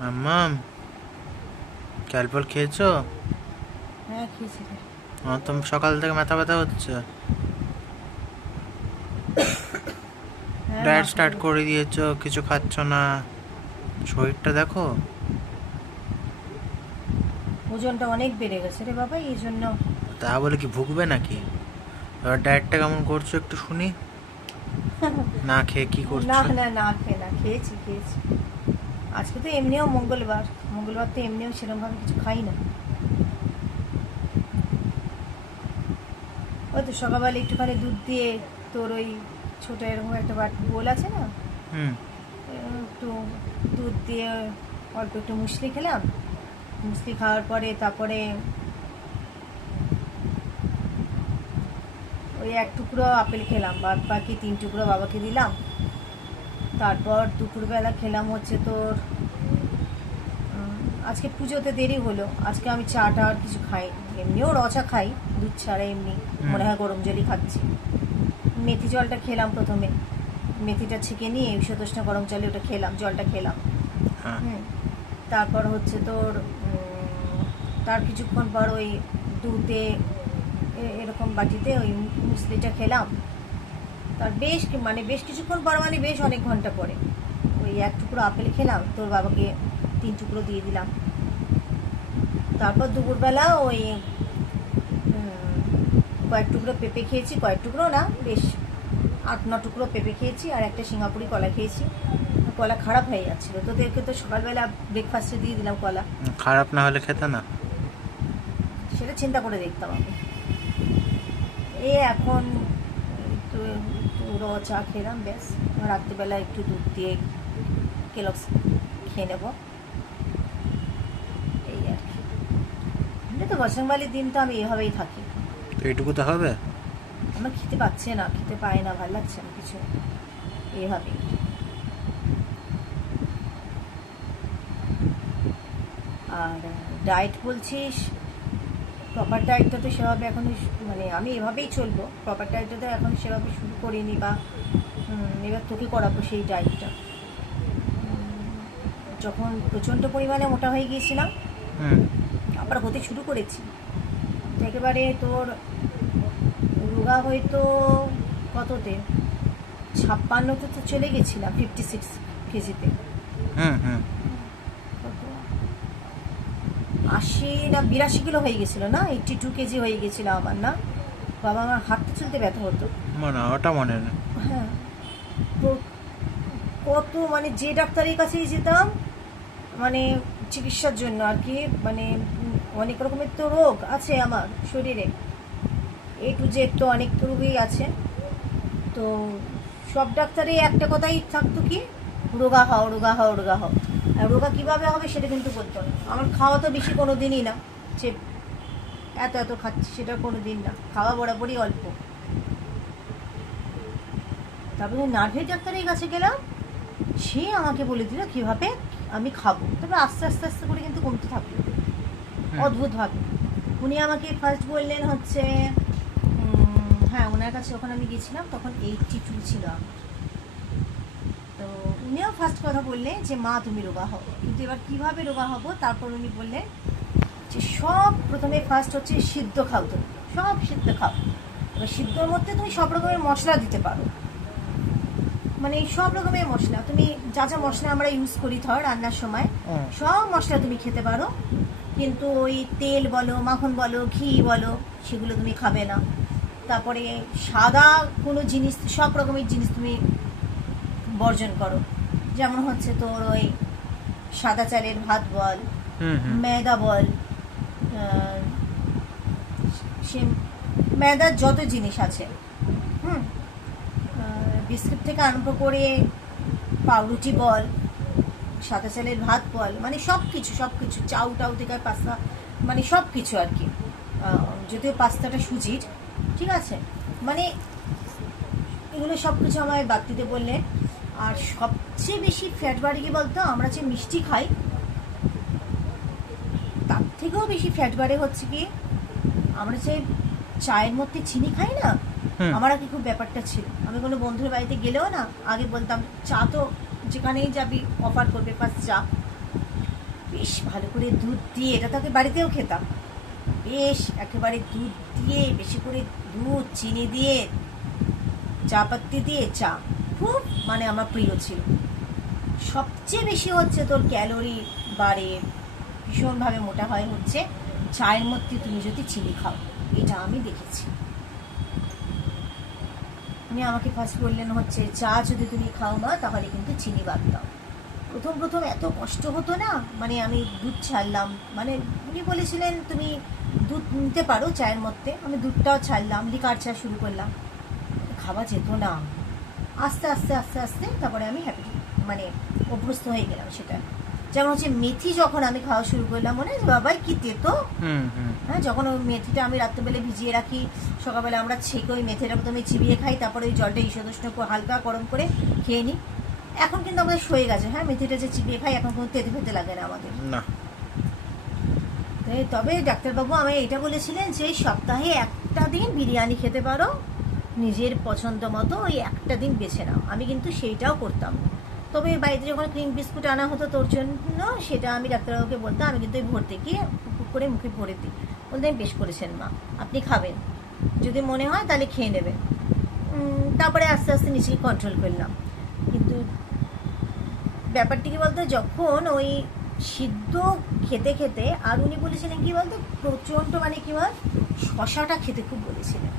মাম্মাম, ক্যালপল খেয়েছো? হ্যাঁ খেয়েছি রে। আমার তো সকাল থেকে মাথা ব্যথা হচ্ছে। হ্যাঁ ডায়েট মাথা তো স্টার্ট করে দিয়েছো, কিছু খাচ্ছ না। শরীরটা দেখো। ওজনটা অনেক বেড়ে গেছে রে বাবা, এই জন্য। তা বলে কি ভুগবে নাকি? এবার ডায়েটটা কেমন করছো একটু শুনি। না খেয়ে কি না করছো? না না খেয়ে না, খেয়েছি খেয়েছি। আজকে তো এমনিও মঙ্গলবার, মঙ্গলবার তো এমনিও সেরকমভাবে কিছু খাই না। ওই তো সকালবেলা একটুখানি দুধ দিয়ে, তোর ওই ছোটো এরকম একটা বোল আছে না, হুম। একটু দুধ দিয়ে অল্প একটু মুসলি খেলাম। মুসলি খাওয়ার পরে তারপরে ওই এক টুকরো আপেল খেলাম, বাকি 3 টুকরো বাবাকে দিলাম। তারপর দুপুরবেলা খেলাম হচ্ছে তোর আজকে পুজোতে দেরি হলো, আজকে আমি চাটা আর কিছু খাই। এমনিও রচা খাই, দুধ ছাড়া এমনি হুম। মনে হয় গরম জলই খাচ্ছি। মেথি জলটা খেলাম প্রথমে, মেথিটা ছেঁকে নিয়ে 110 গরম জলে ওটা খেলাম, জলটা খেলাম। হ্যাঁ। হুম। তারপর হচ্ছে তোর তার কিছুক্ষণ পর ওই দুধে এরকম বাটিতে ওই মুসলিটা খেলাম। তার বেশ কিছুক্ষণ পর, মানে বেশ অনেক ঘন্টা পরে ওই এক টুকরো আপেল খেলাম, তোর বাবাকে 3 টুকরো দিয়ে দিলাম। তারপর দুপুরবেলা ওই কয়েক টুকরো পেঁপে খেয়েছি, কয়েক টুকরো না, বেশ 8-9 টুকরো পেঁপে খেয়েছি, আর একটা সিঙ্গাপুরি কলা খেয়েছি। কলা খারাপ হয়ে যাচ্ছিলো, তোদেরকে তো সকালবেলা ব্রেকফাস্টে দিয়ে দিলাম কলা। খারাপ না হলে খেতে না? সেটা চিন্তা করে দেখতাম আমি। এখন একটু র চা খেলাম, ব্যাস। রাত্রিবেলা একটু দুধ দিয়ে কেলক্স খেয়ে নেবো, এই আর কি। এমনি তো বজরংবলির দিন তো আমি এভাবেই থাকি। তো এইটুকু তো হবে। আমার খেতে পাচ্ছে না, খেতে পায় না, ভালো লাগছে না কিছু, এভাবেই। আর ডায়েট বলছিস, প্রপার ডায়েটটা তো সেভাবে এখনই মানে আমি এভাবেই চলবো, প্রপার ডায়েটটা তো এখন সেভাবে শুরু করিনি, বা এবার তোকে করাবো সেই ডায়েটটা। যখন প্রচণ্ড পরিমাণে মোটা হয়ে গিয়েছিলাম, হুম। আবার হতে শুরু করেছি, তো একেবারে তোর রোগা হয়তো কততে 56তে তো চলে গেছিলাম, 56 কেজিতে। হুম। হুম। কত 80 না 82 কিলো হয়ে গেছিল, না 82 কেজি হয়ে গেছিল আমার, না বাবা, আমার হাঁটতে চলতে ব্যথা হতো। মনে ওটা মনে নেই। হ্যাঁ। তো কত মানে যে ডাক্তারের কাছেই যেতাম, মানে চিকিৎসার জন্য আর কি, মানে অনেক রকমের তো রোগ আছে আমার শরীরে, A to Z তো অনেক রোগই আছে। তো সব ডাক্তারই একটা কথাই থাকতো কি, রোগা হও রোগা হও রোগা হও। আর রোগা কীভাবে হবে সেটা কিন্তু বলতো না। আমার খাওয়া তো বেশি কোনো দিনই না, যে এত এত খাচ্ছি সেটা কোনো দিন না, খাওয়া বরাবরই অল্প। তারপরে নার্ভের ডাক্তারের কাছে গেলাম, সে আমাকে বলে দিল কীভাবে আমি খাবো, তবে আস্তে আস্তে আস্তে করে কিন্তু কমতে থাকলো হুম। অদ্ভুতভাবে। উনি আমাকে ফার্স্ট বললেন হচ্ছে হ্যাঁ, ওনার কাছে যখন আমি গেছিলাম তখন 82 ছিল আমার। তো উনিও ফার্স্ট কথা বললেন যে মা তুমি রোগা হও, কিন্তু এবার কীভাবে রোগা হবো, তারপর উনি বললেন যে সব প্রথমে ফার্স্ট হচ্ছে সিদ্ধ খাও, তুমি সব সিদ্ধ খাও। এবার সিদ্ধর মধ্যে তুমি সব রকমের মশলা দিতে পারো, মানে সব রকমের মশলা তুমি যা যা মশলা আমরা ইউজ করি ধর রান্নার সময়, হুম। সব মশলা তুমি খেতে পারো, কিন্তু ওই তেল বলো, মাখন বলো, ঘি বলো, সেগুলো তুমি খাবে না। তারপরে সাদা কোনো জিনিস, সব রকমের জিনিস তুমি বর্জন করো। যেমন হচ্ছে তোর ওই সাদা চালের ভাত বল, হুম। হুম। ময়দা বল, আহ, সে ময়দার যত জিনিস আছে, হুম, বিস্কুট থেকে আরম্ভ করে পাউরুটি বল, সাদা চালের ভাত বল, মানে সব কিছু সব কিছু, চাউ টাউ থেকে পাস্তা, মানে সব কিছু আর কি। যদিও পাস্তাটা সুজির, ঠিক আছে, মানে এগুলো সব কিছু আমায় বাদ দিতে বললেন। আর সবচেয়ে বেশি ফ্যাট বাড়ে কি বলতো, আমরা যে মিষ্টি খাই তার থেকেও বেশি ফ্যাট বাড়ে হচ্ছে কি, আমরা যে চায়ের মধ্যে চিনি খাই না। হুম। আমার আগে খুব ব্যাপারটা ছিল, আমি কোনো বন্ধুর বাড়িতে গেলেও না আগে বলতাম চা তো যেখানেই যাবি অফার করবে ফার্স্ট চা, বেশ ভালো করে দুধ দিয়ে, এটা তাকে বাড়িতেও খেতাম, বেশ একেবারে দুধ দিয়ে বেশি করে দুধ চিনি দিয়ে চা পাত্তি দিয়ে চা, খুব মানে আমার প্রিয় ছিল। সবচেয়ে বেশি হচ্ছে তোর ক্যালোরি বাড়ে, ভীষণভাবে মোটা হয় হচ্ছে চায়ের মধ্যে তুমি যদি চিনি খাও, এটা আমি দেখেছি। উনি আমাকে ফার্স্ট বললেন হচ্ছে চা যদি তুমি খাও না তাহলে কিন্তু চিনি বাদ দাও। প্রথম প্রথম এত কষ্ট হতো না, মানে আমি দুধ ছাড়লাম, মানে উনি বলেছিলেন তুমি দুধ নিতে পারো চায়ের মধ্যে, আমি দুধটাও ছাড়লাম, লিকার চা শুরু করলাম, খাওয়া যেত না। আস্তে আস্তে আস্তে আস্তে তারপরে আমি হ্যাপি মানে অভ্যস্ত হয়ে গেলাম সেটা। যেমন হচ্ছে মেথি যখন আমি খাওয়া শুরু করলাম, মনে হয় বাবাই কি তেতো। হ্যাঁ, যখন ওই মেথিটা আমি রাত্রেবেলা ভিজিয়ে রাখি, সকালবেলা আমরা ছেঁকে ওই মেথিটা প্রথমে চিবিয়ে খাই, তারপরে ওই জলটা ঈষদুষ্ণ হালকা গরম করে খেয়ে নিই। এখন কিন্তু আমাদের সয়ে গেছে, হ্যাঁ মেথিটা যে চিবিয়ে খাই এখন কোনো তেতে ফেতে লাগে না আমাদের না। তবে ডাক্তারবাবু আমায় এটা বলেছিলেন যে সপ্তাহে একটা দিন বিরিয়ানি খেতে পারো, নিজের পছন্দ মতো ওই একটা দিন বেছে নাও। আমি কিন্তু সেইটাও করতাম, তবে বাড়িতে যখন ক্রিম বিস্কুট আনা হতো তোর জন্য, সেটা আমি ডাক্তারবাবুকে বলতাম আমি কিন্তু ওই ভরতে গিয়ে করে মুখে ভরে দিই, বলতেন বেশ করেছেন মা, আপনি খাবেন, যদি মনে হয় তাহলে খেয়ে নেবেন। তারপরে আস্তে আস্তে নিজেকে কন্ট্রোল করলাম। কিন্তু ব্যাপারটি কি বলতো, যখন ওই সিদ্ধ খেতে খেতে, আর উনি বলেছিলেন কি বলতো প্রচণ্ড মানে কি বল শশাটা খেতে খুব বলেছিলেন,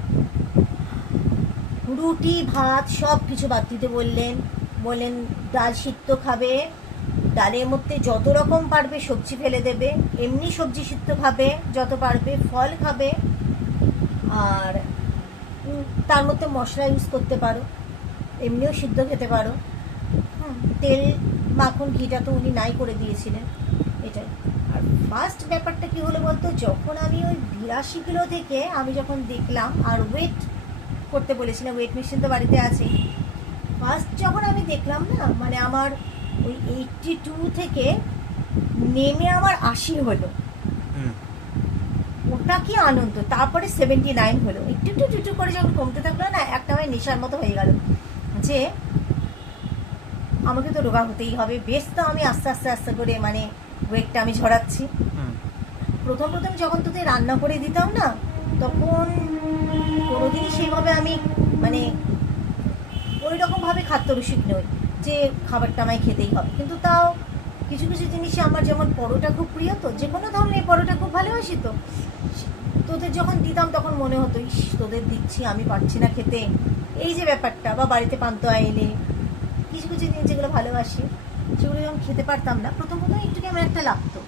রুটি ভাত সব কিছু বাদ দিতে বললেন, বললেন ডাল সিদ্ধ খাবে, ডালের মধ্যে যত রকম পারবে সবজি ফেলে দেবে, এমনি সবজি সিদ্ধ খাবে যত পারবে, ফল খাবে, আর তার মধ্যে মশলা ইউজ করতে পারো, এমনিও সিদ্ধ খেতে পারো। তেল মাখন ঘিটা তো উনি নাই করে দিয়েছিলেন এটাই। আর ফার্স্ট ব্যাপারটা কি হলো বলতো, যখন আমি ওই 82 কিলো থেকে আমি যখন দেখলাম, আর ওয়েট করতে বলেছিলাম, ওয়েট মেশিন তো বাড়িতে আছেই, ফার্স্ট যখন আমি দেখলাম না, মানে আমার ওই 82 থেকে নেমে আমার 80 হলো, ওটা কি আনন্দ। তারপরে 79 হলো, একটু একটু একটু করে যখন কমতে থাকলো না, একটা আমার নেশার মতো হয়ে গেল যে আমাকে তো রোগা হতেই হবে। বেশ, তো আমি আস্তে আস্তে আস্তে করে মানে ওয়েটটা আমি ঝরাচ্ছি। প্রথম প্রথম যখন তোদের রান্না করে দিতাম না, তখন কোনোদিনই সেইভাবে আমি মানে ওই রকমভাবে খাদ্যরসিক নই যে খাবারটা আমায় খেতেই হবে, কিন্তু তাও কিছু কিছু জিনিসে আমার, যেমন পরোটা খুব প্রিয়, তো যে কোনো ধরনের পরোটা খুব ভালোবাসি, তো তোদের যখন দিতাম তখন মনে হতো ইস তোদের দিচ্ছি আমি পারছি না খেতে, এই যে ব্যাপারটা। বা বাড়িতে পান্তা এলে কিছু কিছু জিনিস যেগুলো ভালোবাসি সেগুলো যখন খেতে পারতাম না, প্রথম প্রথম একটু কেমন একটা লাগতো।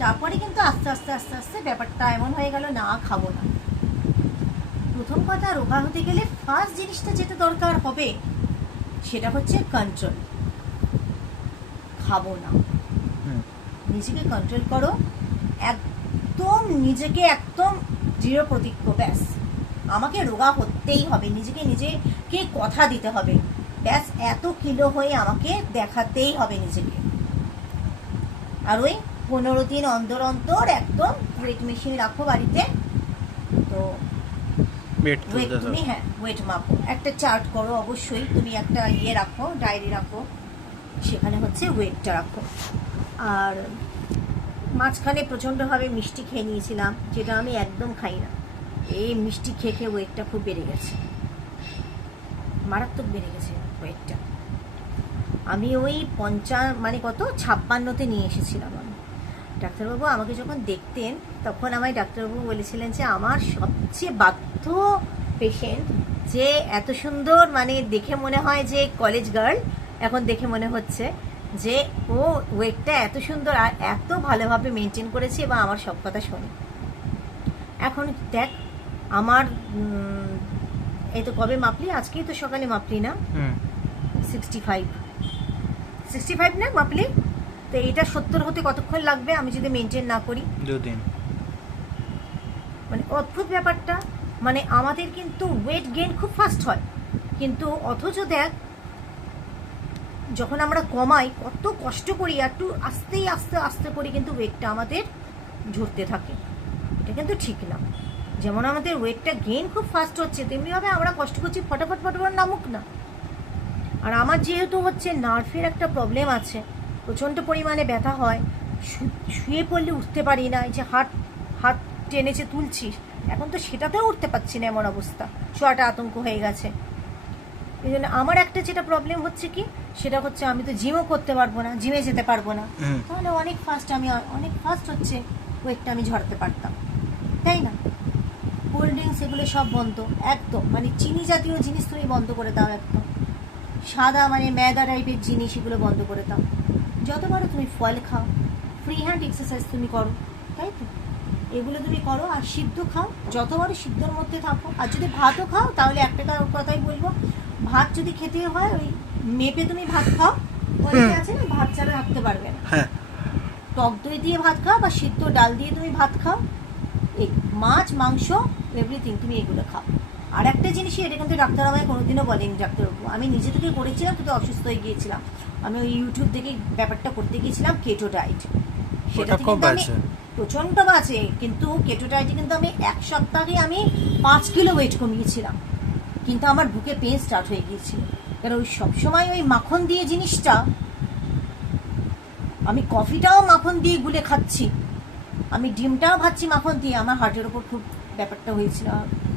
তারপরে কিন্তু আস্তে আস্তে আস্তে আস্তে ব্যাপারটা এমন হয়ে গেল না খাবো না। প্রথম কথা, রোগা হতে গেলে ফার্স্ট জিনিসটা যেটা দরকার হবে সেটা হচ্ছে কন্ট্রোল। খাবো না, নিজেকে কন্ট্রোল করো, একদম নিজেকে একদম দৃঢ় প্রতিজ্ঞ, ব্যাস আমাকে রোগা হতেই হবে, নিজেকে কথা দিতে হবে, ব্যাস এত কিলো হয়ে আমাকে দেখাতেই হবে নিজেকে। আর ওই 15 দিন অন্তর অন্তর একদম ওয়েট মেশিন রাখো বাড়িতে, তো ওয়েট তুমি হ্যাঁ ওয়েট মাপো, একটা চার্ট করো, অবশ্যই তুমি একটা রাখো, ডায়েরি রাখো, সেখানে হচ্ছে ওয়েটটা রাখো। আর মাঝখানে প্রচণ্ডভাবে মিষ্টি খেয়ে নিয়েছিলাম, যেটা আমি একদম খাই না, এই মিষ্টি খেয়ে খেয়ে ওয়েটটা খুব বেড়ে গেছে, মারাত্মক বেড়ে গেছে ওয়েটটা। আমি ওই 56তে নিয়ে এসেছিলাম আমি। ডাক্তারবাবু আমাকে যখন দেখতেন তখন আমায় ডাক্তারবাবু বলেছিলেন যে আমার সবচেয়ে বাধ্য পেশেন্ট, যে এত সুন্দর মানে দেখে মনে হয় যে কলেজ গার্ল, এখন দেখে মনে হচ্ছে যে ও ওয়েটটা এত সুন্দর আর এত ভালোভাবে মেনটেন করেছে এবং আমার সব কথা শোনে। এখন দেখ আমার এই তো কবে মাপলি, আজকেই তো সকালে মাপলি না, 65 না মাপলি, তো এটা 70 হতে কতক্ষণ লাগবে আমি যদি মেনটেন না করি? 2 দিন। মানে অদ্ভুত ব্যাপারটা, মানে আমাদের কিন্তু ওয়েট গেইন খুব ফাস্ট হয়, কিন্তু অথচ দেখ যখন আমরা কমাই কত কষ্ট করি, একটু আস্তে আস্তে আস্তে করি কিন্তু ওয়েটটা আমাদের ঝরতে থাকে, এটা কিন্তু ঠিক না। যেমন আমাদের ওয়েটটা গেইন খুব ফাস্ট হচ্ছে, তেমনিভাবে আমরা কষ্ট করছি ফটাফট ফটাফট নামুক না। আর আমার যেহেতু হচ্ছে নার্ভের একটা প্রবলেম আছে, প্রচণ্ড পরিমাণে ব্যথা হয়, শুয়ে পড়লে উঠতে পারি না, এই যে হাত হাত টেনেছে তুলছিস, এখন তো সেটাতেও উঠতে পারছি না, এমন অবস্থা, শোয়াটা আতঙ্ক হয়ে গেছে। এই জন্য আমার একটা যেটা প্রবলেম হচ্ছে কি, সেটা হচ্ছে আমি তো জিমও করতে পারবো না, জিমে যেতে পারবো না, তাহলে অনেক ফাস্ট হচ্ছে ওয়েটটা আমি ঝরাতে পারতাম, তাই না? কোল্ড ড্রিঙ্কস এগুলো সব বন্ধ একদম, মানে চিনি জাতীয় জিনিস তুমি বন্ধ করে দাও একদম, সাদা মানে ময়দা টাইপের জিনিস এগুলো বন্ধ করে দাও, যত পারো তুমি ফল খাও, ফ্রি হ্যান্ড এক্সারসাইজ তুমি করো, তাই তো, এগুলো তুমি করো, আর সিদ্ধ খাও, যত পারো সিদ্ধর মধ্যে থাকো, আর যদি ভাতও খাও তাহলে একটা কথাই বলবো, ভাত যদি খেতে হয় ওই মেপে তুমি ভাত খাও, অনেকে আছে না ভাত ছাড়া রাখতে পারবে না, টক দই দিয়ে ভাত খাও বা সিদ্ধ ডাল দিয়ে তুমি ভাত খাও, এই মাছ মাংস এভরিথিং তুমি এগুলো খাও। আর একটা জিনিসই, এটা কিন্তু ডাক্তার আমায় কোনোদিনও বলেনি, ডাক্তারবাবু, আমি নিজে থেকে করেছিলাম, কিন্তু অসুস্থ হয়ে গিয়েছিলাম, আমি ওই ইউটিউব থেকে ব্যাপারটা করতে গিয়েছিলাম, কেটো ডায়েট, সেটা কিন্তু আমি প্রচণ্ড বাজে, কিন্তু কেটো ডায়েটে কিন্তু আমি 1 সপ্তাহে আমি 5 কিলো ওয়েট কমিয়েছিলাম, কিন্তু আমার বুকে পেন স্টার্ট হয়ে গিয়েছিল, কারণ ওই সবসময় ওই মাখন দিয়ে জিনিসটা, আমি কফিটাও মাখন দিয়ে গুলে খাচ্ছি, আমি ডিমটাও ভাবছি মাখন দিয়ে, আমার হার্টের ওপর খুব ব্যাপারটা হয়েছিল,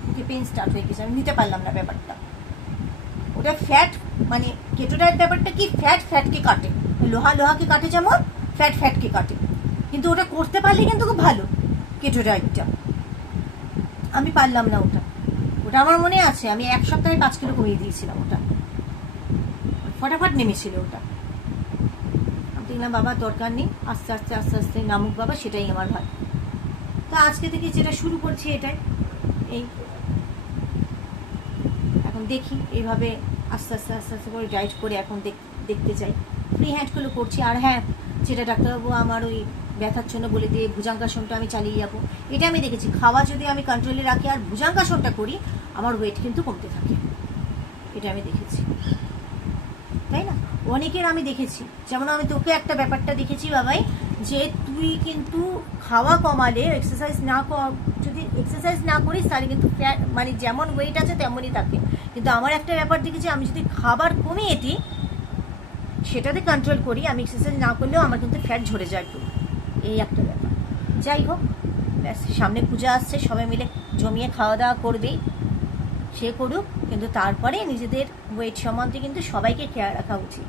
বুকে পেন স্টার্ট হয়ে গেছে, আমি নিতে পারলাম না ব্যাপারটা, ওটা ফ্যাট, মানে কেটো ডায়েট ব্যাপারটা কি, ফ্যাটকে কাটে, লোহাকে কাটে যেমন ফ্যাটকে কাটে, কিন্তু ওটা করতে পারলে কিন্তু খুব ভালো, কেটো ডায়েটটা আমি পারলাম না, ওটা আমার মনে আছে, আমি 1 সপ্তাহে 5 কিলো কমিয়ে দিয়েছিলাম, ওটা ফটাফট নেমেছিল ওটা, আমি দেখলাম বাবা দরকার নেই, আস্তে আস্তে নামুক বাবা, সেটাই আমার ভালো। তো আজকে থেকে যেটা শুরু করছি এটাই, এই এখন দেখি এইভাবে আস্তে আস্তে করে ডায়েট করে এখন দেখতে চাই, ফ্রি হ্যান্ডগুলো করছি, আর হ্যাঁ যেটা ডাক্তারবাবু আমার ওই ব্যথার জন্য বলে দিয়ে ভুজাঙ্গাসনটা আমি চালিয়ে যাবো, এটা আমি দেখেছি, খাওয়া যদি আমি কন্ট্রোলে রাখি আর ভুজাঙ্গাসনটা করি, আমার ওয়েট কিন্তু কমতে থাকে, এটা আমি দেখেছি, তাই না? অনেকের আমি দেখেছি, যেমন আমি তোকে একটা ব্যাপারটা দেখেছি বাবাই, যে তুই কিন্তু খাওয়া কমালে, যদি এক্সারসাইজ না করিস তাহলে কিন্তু মানে যেমন ওয়েট আছে তেমনই থাকে, কিন্তু আমার একটা ব্যাপার দেখেছি, আমি যদি খাবার কমিয়ে দিই, সেটাতে কন্ট্রোল করি, আমি এক্সারসাইজ না করলেও আমার কিন্তু ফ্যাট ঝরে যায় একটু, এই একটা ব্যাপার। যাই হোক, ব্যাস, সামনে পূজা আসছে, সবাই মিলে জমিয়ে খাওয়া দাওয়া করবেই, সে করুক, কিন্তু তারপরে নিজেদের ওয়েট সম্বন্ধে কিন্তু সবাইকে খেয়াল রাখা উচিত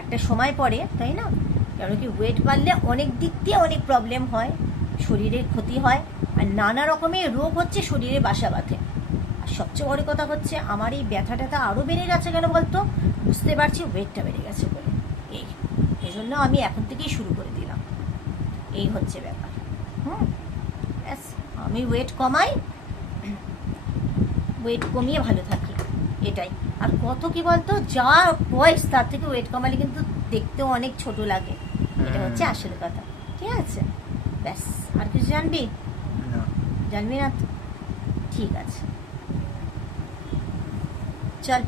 একটা সময় পরে, তাই না? কারণ কি ওয়েট বাড়লে অনেক দিক দিয়ে অনেক প্রবলেম হয়, শরীরের ক্ষতি হয়, আর নানা রকমের রোগ হচ্ছে শরীরে বাসা বাঁধে, আর সবচেয়ে বড় কথা হচ্ছে আমার এই ব্যথা ট্যাথা আরও বেড়ে গেছে, কেন বলতো, বুঝতে পারছি ওয়েটটা বেড়ে গেছে বলে, এই জন্য আমি এখন থেকেই শুরু করে দিলাম, এই হচ্ছে ব্যাপার। ব্যাস, আমি ওয়েট কমাই, ওয়েট কমিয়ে ভালো থাকি, এটাই। আর কত কি বলতো, যা বয়স তার থেকে ওয়েট কমালে কিন্তু দেখতেও অনেক ছোট লাগে, এটা হচ্ছে আসল কথা, ঠিক আছে? ব্যাস, আর কিছু জানবি না তো, ঠিক আছে, চল।